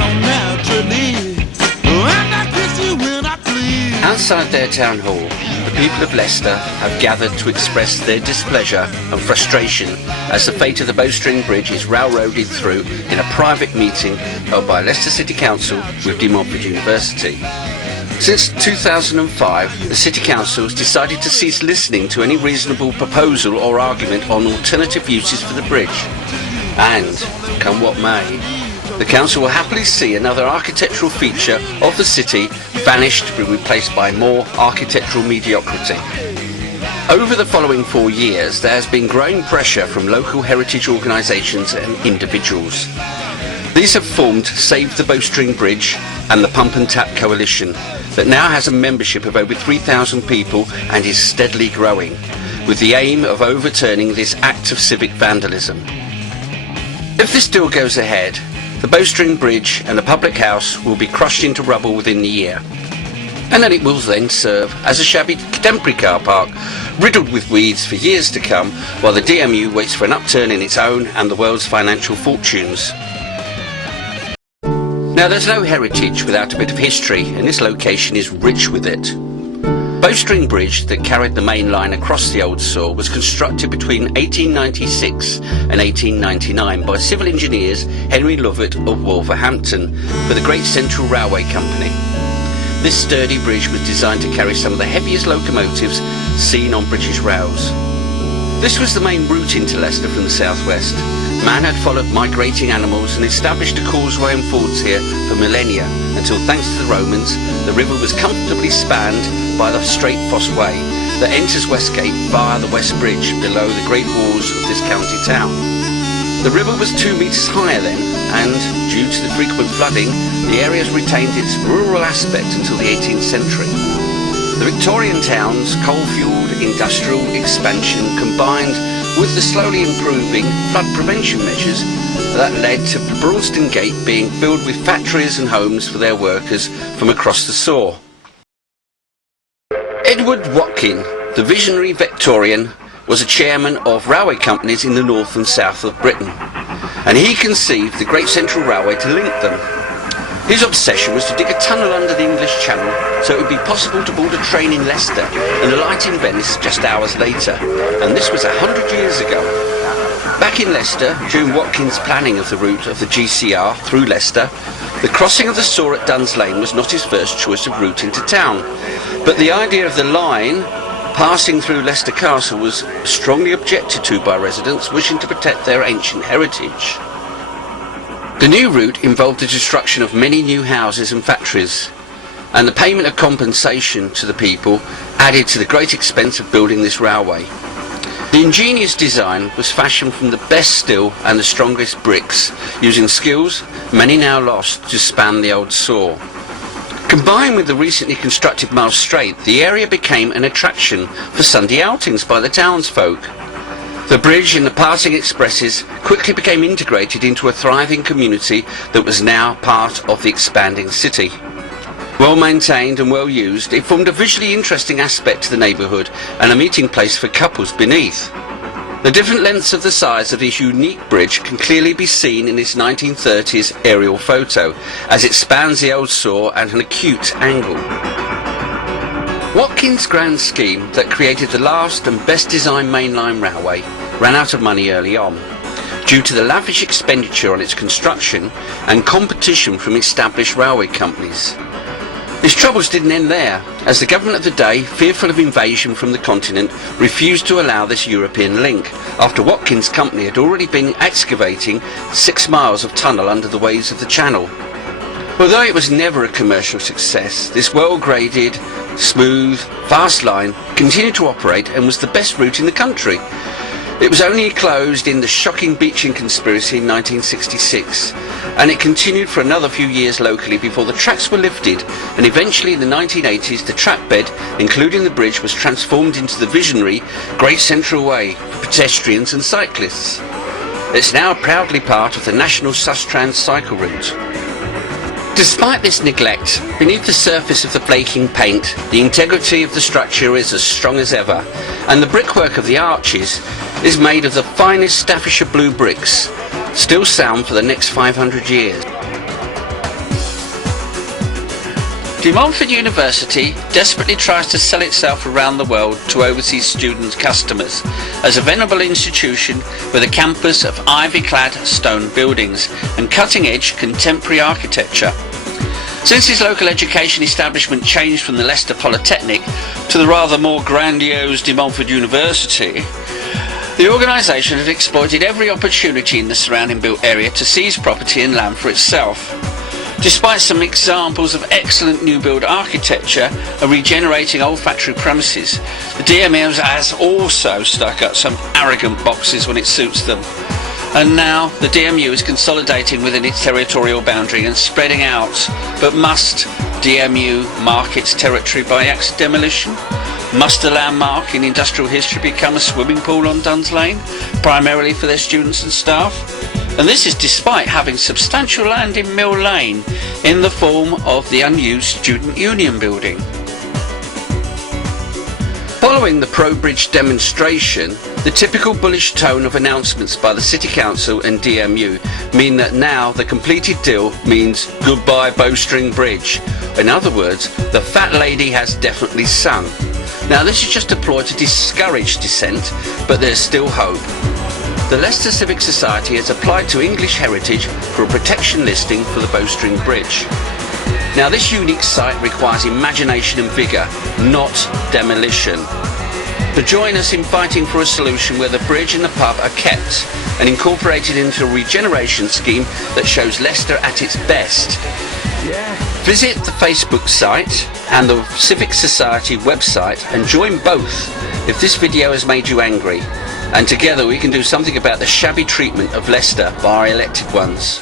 come naturally. And I kiss you when I please. Outside their town hall, the people of Leicester have gathered to express their displeasure and frustration as the fate of the Bowstring Bridge is railroaded through in a private meeting held by Leicester City Council with demolition University. Since 2005, the City Council has decided to cease listening to any reasonable proposal or argument on alternative uses for the bridge. And, come what may, the Council will happily see another architectural feature of the city vanish to be replaced by more architectural mediocrity. Over the following 4 years, there has been growing pressure from local heritage organisations and individuals. These have formed Save the Bowstring Bridge and the Pump and Tap Coalition, that now has a membership of over 3,000 people and is steadily growing, with the aim of overturning this act of civic vandalism. If this deal goes ahead, the Bowstring Bridge and the public house will be crushed into rubble within the year. And then it will then serve as a shabby temporary car park, riddled with weeds for years to come, while the DMU waits for an upturn in its own and the world's financial fortunes. Now, there's no heritage without a bit of history, and this location is rich with it. Bowstring Bridge, that carried the main line across the old Soar, was constructed between 1896 and 1899 by civil engineers Henry Lovett of Wolverhampton for the Great Central Railway Company. This sturdy bridge was designed to carry some of the heaviest locomotives seen on British rails. This was the main route into Leicester from the southwest. Man had followed migrating animals and established a causeway and fords here for millennia, until thanks to the Romans, the river was comfortably spanned by the Straight Fosse Way that enters Westgate via the West Bridge below the great walls of this county town. The river was 2 metres higher then, and due to the frequent flooding, the area has retained its rural aspect until the 18th century. The Victorian town's coal-fuelled industrial expansion combined with the slowly improving flood prevention measures that led to Bowstring Gate being filled with factories and homes for their workers from across the Soar. Edward Watkin, the visionary Victorian, was a chairman of railway companies in the north and south of Britain, and he conceived the Great Central Railway to link them. His obsession was to dig a tunnel under the English Channel so it would be possible to board a train in Leicester and alight in Venice just hours later, and this was 100 years ago. Back in Leicester, during Watkins' planning of the route of the GCR through Leicester, the crossing of the Soar at Duns Lane was not his first choice of route into town, but the idea of the line passing through Leicester Castle was strongly objected to by residents wishing to protect their ancient heritage. The new route involved the destruction of many new houses and factories, and the payment of compensation to the people added to the great expense of building this railway. The ingenious design was fashioned from the best steel and the strongest bricks, using skills, many now lost, to span the old Soar. Combined with the recently constructed Miles Strait, the area became an attraction for Sunday outings by the townsfolk. The bridge and the passing expresses quickly became integrated into a thriving community that was now part of the expanding city. Well maintained and well used, it formed a visually interesting aspect to the neighbourhood and a meeting place for couples beneath. The different lengths of the sides of this unique bridge can clearly be seen in this 1930s aerial photo, as it spans the old Soar at an acute angle. Watkins' grand scheme that created the last and best designed mainline railway ran out of money early on, due to the lavish expenditure on its construction and competition from established railway companies. His troubles didn't end there, as the government of the day, fearful of invasion from the continent, refused to allow this European link, after Watkins' company had already been excavating 6 miles of tunnel under the waves of the Channel. Although it was never a commercial success, this well-graded, smooth, fast line continued to operate and was the best route in the country. It was only closed in the shocking beaching conspiracy in 1966, and it continued for another few years locally before the tracks were lifted, and eventually in the 1980s the track bed, including the bridge, was transformed into the visionary Great Central Way for pedestrians and cyclists. It's now proudly part of the National Sustrans cycle route. Despite this neglect, beneath the surface of the flaking paint, the integrity of the structure is as strong as ever, and the brickwork of the arches is made of the finest Staffordshire blue bricks, still sound for the next 500 years. De Montfort University desperately tries to sell itself around the world to overseas student customers as a venerable institution with a campus of ivy-clad stone buildings and cutting-edge contemporary architecture. Since its local education establishment changed from the Leicester Polytechnic to the rather more grandiose De Montfort University, the organisation had exploited every opportunity in the surrounding built area to seize property and land for itself. Despite some examples of excellent new build architecture and regenerating old factory premises, the DMU has also stuck up some arrogant boxes when it suits them. And now the DMU is consolidating within its territorial boundary and spreading out. But must DMU mark its territory by acts of demolition? Must a landmark in industrial history become a swimming pool on Duns Lane, primarily for their students and staff? And this is despite having substantial land in Mill Lane in the form of the unused Student Union building. Following the Pro-Bridge demonstration, the typical bullish tone of announcements by the City Council and DMU mean that now the completed deal means goodbye Bowstring Bridge. In other words, the fat lady has definitely sung. Now this is just a ploy to discourage dissent, but there's still hope. The Leicester Civic Society has applied to English Heritage for a protection listing for the Bowstring Bridge. Now this unique site requires imagination and vigour, not demolition. To join us in fighting for a solution where the bridge and the pub are kept and incorporated into a regeneration scheme that shows Leicester at its best. Visit the Facebook site and the Civic Society website and join both if this video has made you angry. And together we can do something about the shabby treatment of Leicester by our elected ones.